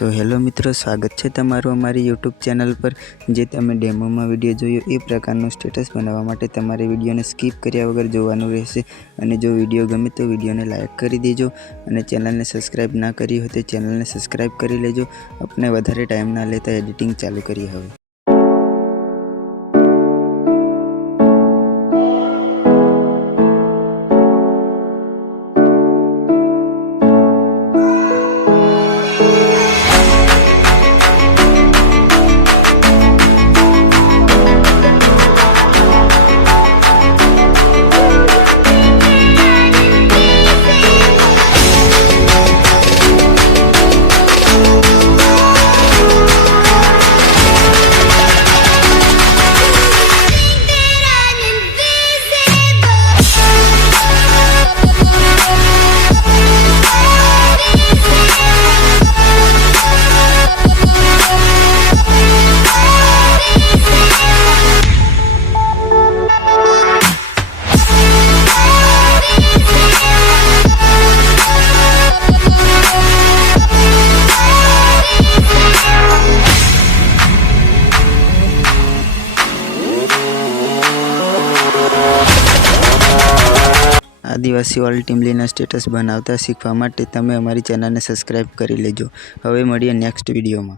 So hello मित्रों, स्वागत है तमारू अमारी यूट्यूब चैनल पर। जे तमे डेमो में विडियो जोयो ए प्रकारनो स्टेटस बनावा माटे तमारे विडियो ने स्कीप कर्या वगर जोवानुं रहेशे। अने जो विडियो गमे तो विडियो ने लाइक करी देजो अने चैनल ने सब्सक्राइब ना करी हो तो चैनल ने सब्सक्राइब करी लेजो। अपने वधारे टाइम ना लेता एडिटिंग चालू करी हवे। आदिवासी वाली टीमलीना स्टेटस बनावता शीखवा माटे तमे अमारी चेनल ने सब्सक्राइब करी लेजो। हवे मळीए नेक्स्ट विडियो में।